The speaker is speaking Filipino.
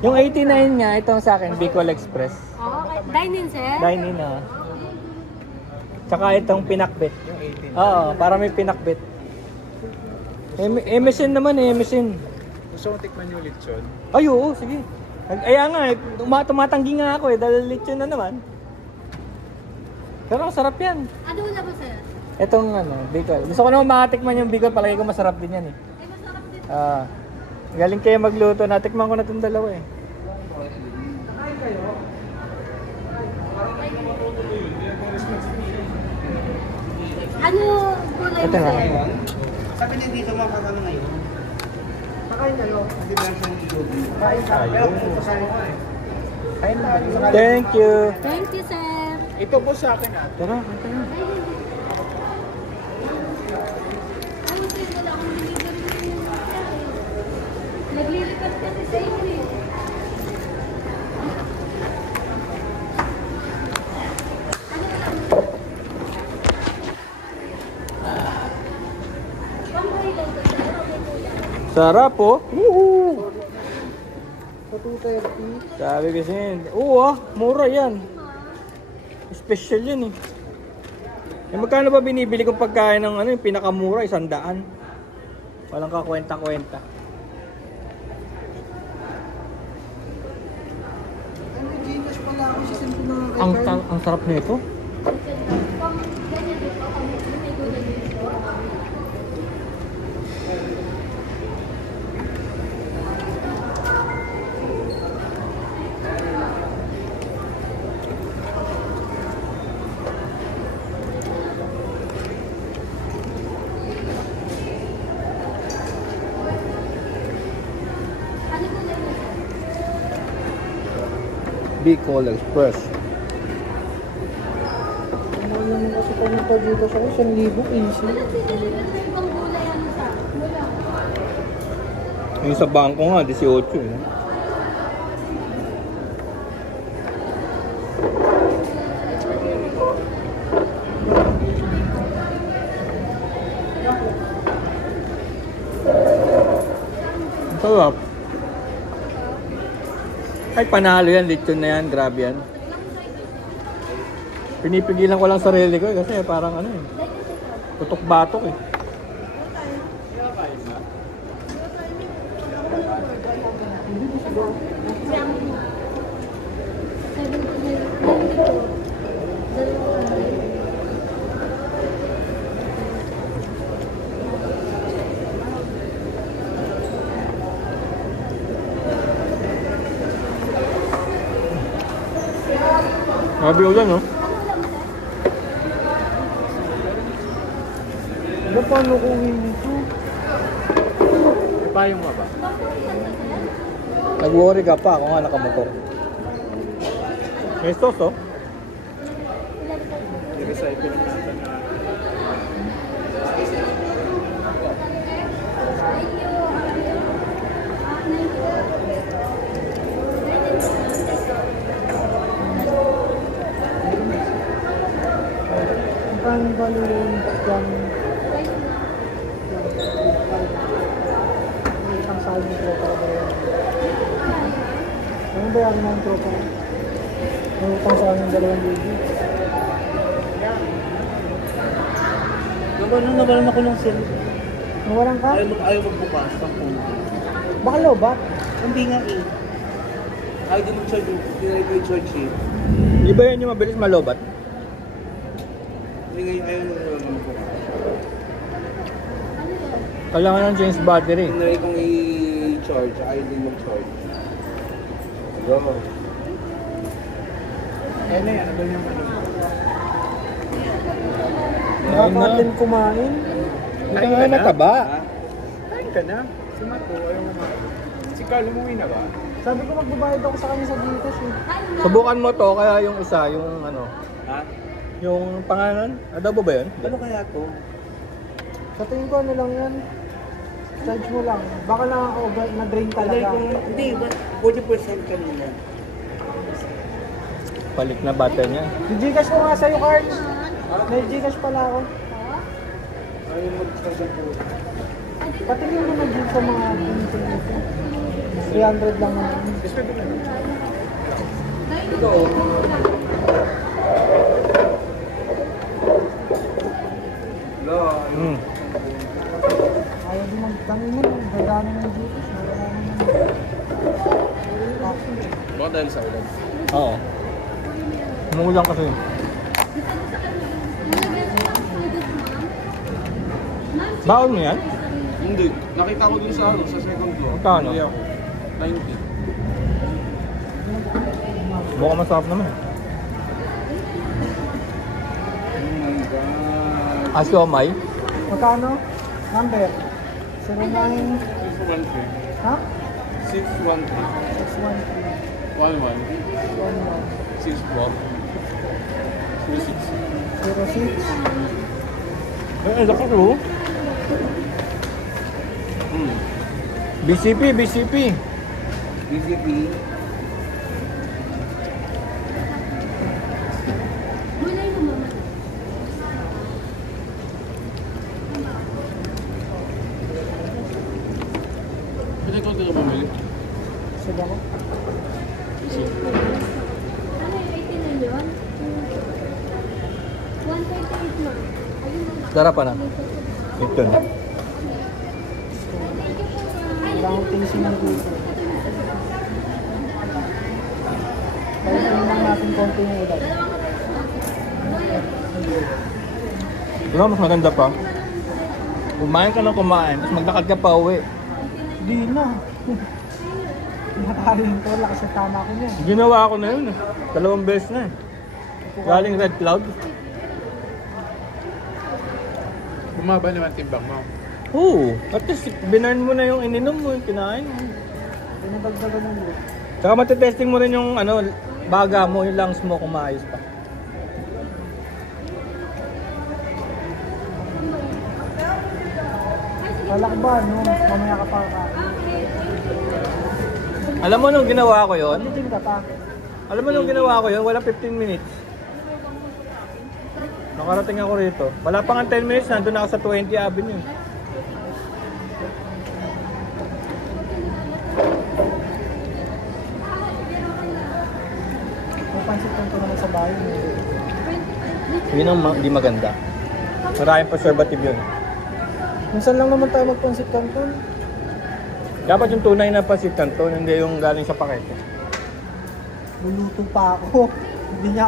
Yung 89 nga, itong sa akin, Bicol Express. Oh, dine-in, sir? Dine-in, ah. Tsaka itong pinakbit. Yung 18. Oo, para may pinakbit. MSN naman eh, MSN. Gusto mo tikman yung lechon? Ay, oo, sige. Kaya nga, tumatanggi nga ako eh, dahil lechon na naman. Pero masarap yan. Ano na ba, sir? Itong Bicol. Gusto ko naman makatikman yung Bicol, palagi ko masarap din yan eh. Eh, masarap din. Galing kayo magluto, natikman ko na itong dalawa eh. Ano kulay Ito mo, na. sir? Sabi niya dito mga kasama ngayon. Pakain kayo. Hindi ba siya i-jogging? Kain tayo. Pero kung kasama ko eh. Kain tayo. Thank you. Thank you, sir. Ito po sa akin ah. Tara, tara. Ano, sir? Wala akong delivery. Naglilipat kasi sa inyo eh. Sarap po. Woohoo! Sa 230. Sabi kasi, mura yan. Special yan eh. Magkano ba binibili kong pagkain ng yung pinakamura? 100. Walang kakwenta-kwenta. Ano, Gcash pala ako sa cellphone na Ang sarap nito. Bicol Express. Ano naman kasi kung nagpa-Gcash ako, 1,000 easy. Yung sa bangko nga, 18 eh. Ang sarap. Ay, panalo yan. Lechon na yan. Grabe yan. Pinipigilan ko lang sarili ko kasi parang tutok-batok eh. Grabe ulan, no? Ano paano kung nito? May payong ka ba? Nag-worry ka pa ako nga nakamotor. May sauce, oh. I-recycle natin na. Ang balo yung pagkang may isang sahod ng tropa ko ba yun? Ano ba yan ng tropa? May utang sa amin 2,000. Nawalan ako ng cell. Nawalan ka? Ayaw magbukas ng phone. Baka lobat? Hindi nga eh. Ayaw din mag-charge. Pinalik ko yung charge eh. Di ba yan yung mabilis malobat? Hindi nga ayaw magbukas. Kailangan ng change battery. Pinalik kong i-charge. Ayaw din mag-charge. Go. Kaya na yan. Ano yung ano? Nakakatin kumain? Hindi ka nga nataba. Kain ka na. Si Mato, ayaw mo na. Si Carl, umuwi na ba? Sabi ko magbabayad ako sa kanya sa Gcash eh. Subukan mo to, kaya yung isa, yung Ha? yung pangalan, adobo ba yun? Ano kaya to? Sa tingin ko ano lang yan. Charge mo lang. Baka na-drain talaga. Hindi, 40% kanina. Palit na battery niya. Gcash ko nga sa'yo, Cards. May Gcash pala ako. Ayaw mag-charge ang phone. Patingin mo na dito sa mga pinitin dito. 300 lang naman. Yes, pwede na. Ito oh. Wala. Mm. Ayaw din magtanong mo, gagana ng Gcash. Wala naman. Baka dahil sa ulan. Oo. Umuulan kasi. Baon mo yan? Hindi. Nakita ko dun sa ano, sa second floor. Magkano? Bili ako. 90. Mukhang masarap naman. Oh my God. Ah, siomay? Magkano? Number? 09... 613. Ha? 613. 613 11. 11 64. 36. 06 Eh, lakas oh. BCP, BCP. BCP. Wala yung mama. Pwede ko ito bumili. Sige ako. Ano yung 89 yun? 138 lang. Ayun lang. Sarap na. Ito na. Wala akong tasting ng dito. Palitin lang natin konti yung ulan. Wala, mas maganda pa. Kumain ka ng kumain, tapos maglakad ka pa uwi. Di na. Makakalin ko, lakas na tama ko niyan. Ginawa ko na yun eh. 2 beses na eh. Galing Red Cloud. Bumaba naman timbang mo. Oo. At least binarn mo na yung ininom mo, yung kinain mo. Pinadagdagan ng ulan. Tsaka matitesting mo rin yung ano, baga mo, yung lungs mo kung maayos pa. Kalak ba, no? Mamaya ka pa kakain. Alam mo nung ginawa ko yon? Palitin ka pa. Alam mo nung ginawa ko yon, wala 15 minutes. Nakarating ako rito. Wala pa nga 10 minutes, nandun ako sa 20 Avenue. Mapansin ko naman sa bahay. Yun ang di maganda. Maraming preservative yun. Minsan lang naman tayo magpansit kanton. Dapat yung tunay na pasit kanton, hindi yung galing sa pakete. Luluto pa ako. Hindi niya